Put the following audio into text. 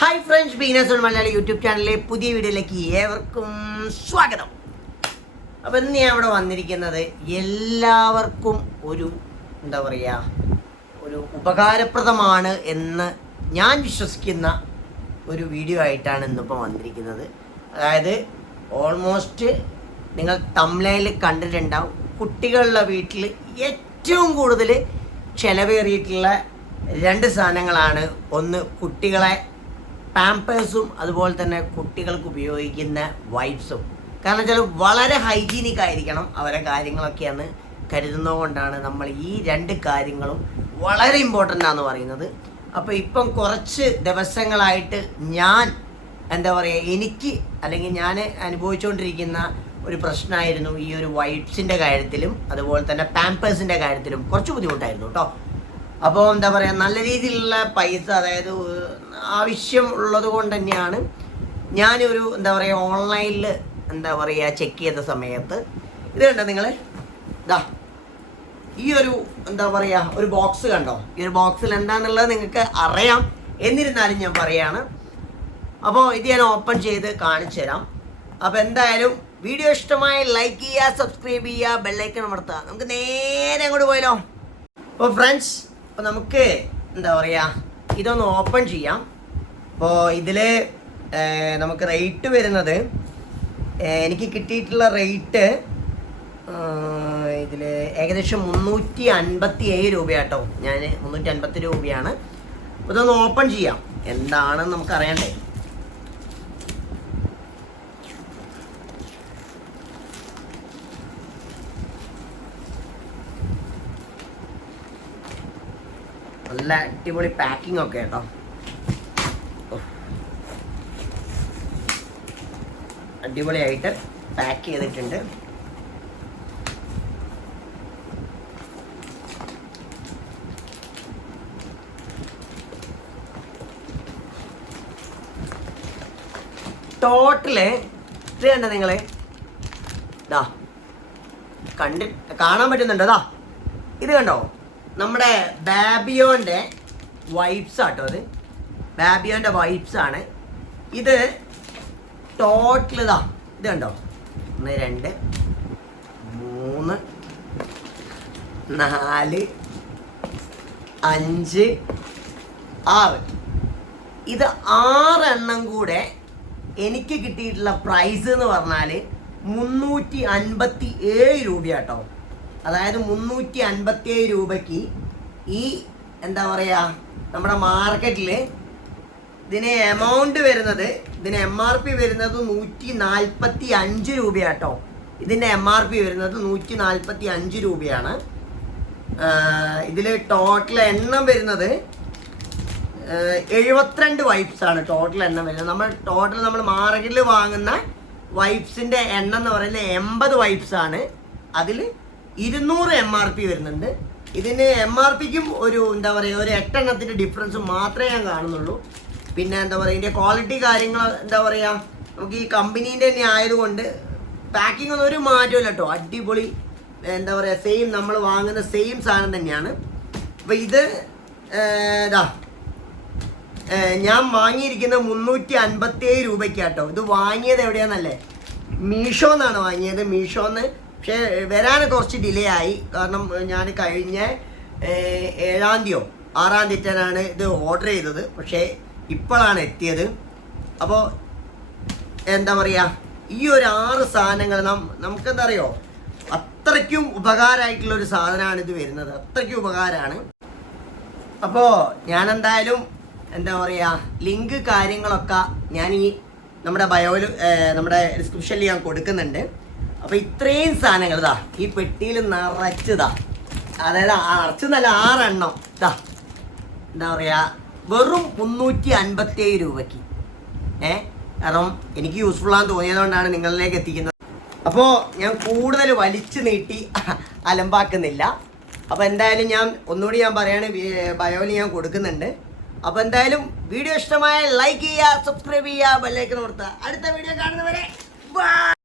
Hi friends, beginners on Malayali YouTube ചാനലിലെ പുതിയ വീഡിയോയിലേക്ക് ഏവർക്കും സ്വാഗതം. അപ്പം ഇന്ന് ഞാൻ ഇവിടെ വന്നിരിക്കുന്നത് എല്ലാവർക്കും ഒരു ഒരു ഉപകാരപ്രദമാണ് എന്ന് ഞാൻ വിശ്വസിക്കുന്ന ഒരു വീഡിയോ ആയിട്ടാണ് ഇന്നിപ്പോൾ വന്നിരിക്കുന്നത്. അതായത് ഓൾമോസ്റ്റ് നിങ്ങൾ തംബ്നെയിലിൽ കണ്ടിട്ടുണ്ടാവും, കുട്ടികളുടെ വീട്ടിൽ ഏറ്റവും കൂടുതൽ ചിലവേറിയിട്ടുള്ള രണ്ട് സാധനങ്ങളാണ്. ഒന്ന് കുട്ടികളെ പാമ്പേഴ്സും അതുപോലെ തന്നെ കുട്ടികൾക്ക് ഉപയോഗിക്കുന്ന വൈപ്സും. കാരണം വെച്ചാൽ വളരെ ഹൈജീനിക് ആയിരിക്കണം അവരെ കാര്യങ്ങളൊക്കെയാണ് കരുതുന്നതുകൊണ്ടാണ് നമ്മൾ ഈ രണ്ട് കാര്യങ്ങളും വളരെ ഇമ്പോർട്ടൻ്റ് ആണെന്ന് പറയുന്നത്. അപ്പോൾ ഇപ്പം കുറച്ച് ദിവസങ്ങളായിട്ട് ഞാൻ എനിക്ക് അല്ലെങ്കിൽ ഞാൻ അനുഭവിച്ചുകൊണ്ടിരിക്കുന്ന ഒരു പ്രശ്നമായിരുന്നു ഈ ഒരു വൈപ്സിൻ്റെ കാര്യത്തിലും അതുപോലെ തന്നെ പാമ്പേഴ്സിൻ്റെ കാര്യത്തിലും കുറച്ച് ബുദ്ധിമുട്ടായിരുന്നു കേട്ടോ. അപ്പോൾ നല്ല രീതിയിലുള്ള പൈസ, അതായത് ആവശ്യം ഉള്ളത് കൊണ്ട് തന്നെയാണ് ഞാനൊരു ഓൺലൈനിൽ ചെക്ക് ചെയ്ത സമയത്ത് ഇത് കണ്ടോ നിങ്ങൾ, ഈ ഒരു ഒരു ബോക്സ് കണ്ടോ. ഈ ഒരു ബോക്സിൽ എന്താണെന്നുള്ളത് നിങ്ങൾക്ക് അറിയാം, എന്നിരുന്നാലും ഞാൻ പറയാണ്. അപ്പോൾ ഇത് ഞാൻ ഓപ്പൺ ചെയ്ത് കാണിച്ചു തരാം. അപ്പോൾ എന്തായാലും വീഡിയോ ഇഷ്ടമായി ലൈക്ക് ചെയ്യുക, സബ്സ്ക്രൈബ് ചെയ്യുക, ബെല്ലൈക്കൺ അമർത്തുക. നമുക്ക് നേരെ അങ്ങോട്ട് പോയാലോ. അപ്പോൾ ഫ്രണ്ട്സ്, അപ്പോൾ നമുക്ക് ഇതൊന്ന് ഓപ്പൺ ചെയ്യാം. അപ്പോൾ ഇതിൽ നമുക്ക് റേറ്റ് വരുന്നത്, എനിക്ക് കിട്ടിയിട്ടുള്ള റേറ്റ് ഇതിൽ ഏകദേശം 357 രൂപയാട്ടോ. ഞാൻ 350 രൂപയാണ്. അപ്പോൾ ഇതൊന്ന് ഓപ്പൺ ചെയ്യാം, എന്താണെന്ന് നമുക്ക് അറിയണ്ടേ. നല്ല അടിപൊളി പാക്കിംഗ് ഒക്കെ കേട്ടോ. അടിപൊളിയായിട്ട് പാക്ക് ചെയ്തിട്ടുണ്ട്. ടോട്ടല് ഇത് കണ്ടോ നിങ്ങൾ, കാണാൻ പറ്റുന്നുണ്ടോ? ഇത് കണ്ടോ, നമ്മുടെ ബാബിയോൻ്റെ വൈപ്സ് ആട്ടോ. അത് ബാബിയോൻ്റെ വൈപ്സ് ആണ്. ഇത് ടോട്ടൽ ഇത് കണ്ടോ, 1 2 3 4 5 6 ഇത് 6 എണ്ണം കൂടെ എനിക്ക് കിട്ടിയിട്ടുള്ള പ്രൈസ് എന്ന് പറഞ്ഞാൽ 357 രൂപയാട്ടോ. അതായത് 357 രൂപയ്ക്ക് ഈ നമ്മുടെ മാർക്കറ്റിൽ ഇതിന് എമൗണ്ട് വരുന്നത്, ഇതിന് MRP വരുന്നത് 145 രൂപയാട്ടോ. ഇതിൻ്റെ MRP വരുന്നത് 145 രൂപയാണ്. ഇതിൽ ടോട്ടൽ എണ്ണം വരുന്നത് 72 വൈപ്സ് ആണ് ടോട്ടൽ എണ്ണം വരുന്നത്. നമ്മൾ മാർക്കറ്റിൽ വാങ്ങുന്ന വൈപ്സിൻ്റെ എണ്ണം എന്ന് പറയുന്നത് 80 വൈപ്സ് ആണ്. അതിൽ 200 MRP വരുന്നുണ്ട്. ഇതിന് MRPക്കും ഒരു ഒരു 8 എണ്ണത്തിൻ്റെ ഡിഫറൻസ് മാത്രമേ ഞാൻ കാണുന്നുള്ളൂ. പിന്നെ ഇതിൻ്റെ ക്വാളിറ്റി കാര്യങ്ങൾ നമുക്ക് ഈ കമ്പനീൻ്റെ തന്നെ ആയതുകൊണ്ട് പാക്കിംഗ് ഒന്നും ഒരു മാറ്റമില്ല കേട്ടോ. അടിപൊളി സെയിം നമ്മൾ വാങ്ങുന്ന സെയിം സാധനം തന്നെയാണ്. അപ്പോൾ ഇത് ഞാൻ വാങ്ങിയിരിക്കുന്ന 357 രൂപയ്ക്കാട്ടോ. ഇത് വാങ്ങിയത് എവിടെയാണെന്നല്ലേ, മീഷോ എന്നാണ് വാങ്ങിയത്. മീഷോന്ന് പക്ഷേ വരാൻ കുറച്ച് ഡിലേ ആയി. കാരണം ഞാൻ കഴിഞ്ഞ 7-ാം തീയതിയോ 6-ാം തീയതിയാണ് ഇത് ഓർഡർ ചെയ്തത്. പക്ഷേ ഇപ്പോഴാണ് എത്തിയത്. അപ്പോൾ ഈ ഒരു 6 സാധനങ്ങൾ നമുക്കെന്താ അറിയോ, അത്രയ്ക്കും ഉപകാരമായിട്ടുള്ളൊരു സാധനമാണ് ഇത് വരുന്നത്. അത്രയ്ക്കും ഉപകാരമാണ്. അപ്പോൾ ഞാൻ എന്തായാലും ലിങ്ക് കാര്യങ്ങളൊക്കെ ഞാൻ ഈ നമ്മുടെ ബയോയിൽ നമ്മുടെ ഡിസ്ക്രിപ്ഷനിൽ ഞാൻ കൊടുക്കുന്നുണ്ട്. അപ്പോൾ ഇത്രയും സാധനങ്ങൾ ഈ പെട്ടിയിൽ നിറച്ചതാ, അതായത് നിറച്ചെന്നല്ല 6 എണ്ണം വെറും 357 രൂപയ്ക്ക്. കാരണം എനിക്ക് യൂസ്ഫുള്ളാന്ന് തോന്നിയതുകൊണ്ടാണ് നിങ്ങളിലേക്ക് എത്തിക്കുന്നത്. അപ്പോൾ ഞാൻ കൂടുതൽ വലിച്ചു നീട്ടി അലമ്പാക്കുന്നില്ല. അപ്പോൾ എന്തായാലും ഞാൻ ഒന്നുകൂടി പറയാണ്, ബയോയിൽ ഞാൻ കൊടുക്കുന്നുണ്ട്. അപ്പോൾ എന്തായാലും വീഡിയോ ഇഷ്ടമായ ലൈക്ക് ചെയ്യുക, സബ്സ്ക്രൈബ് ചെയ്യുക, ബെല്ലൈക്കൺ അമർത്തുക. അടുത്ത വീഡിയോ കാണുന്നവരെ ബൈ.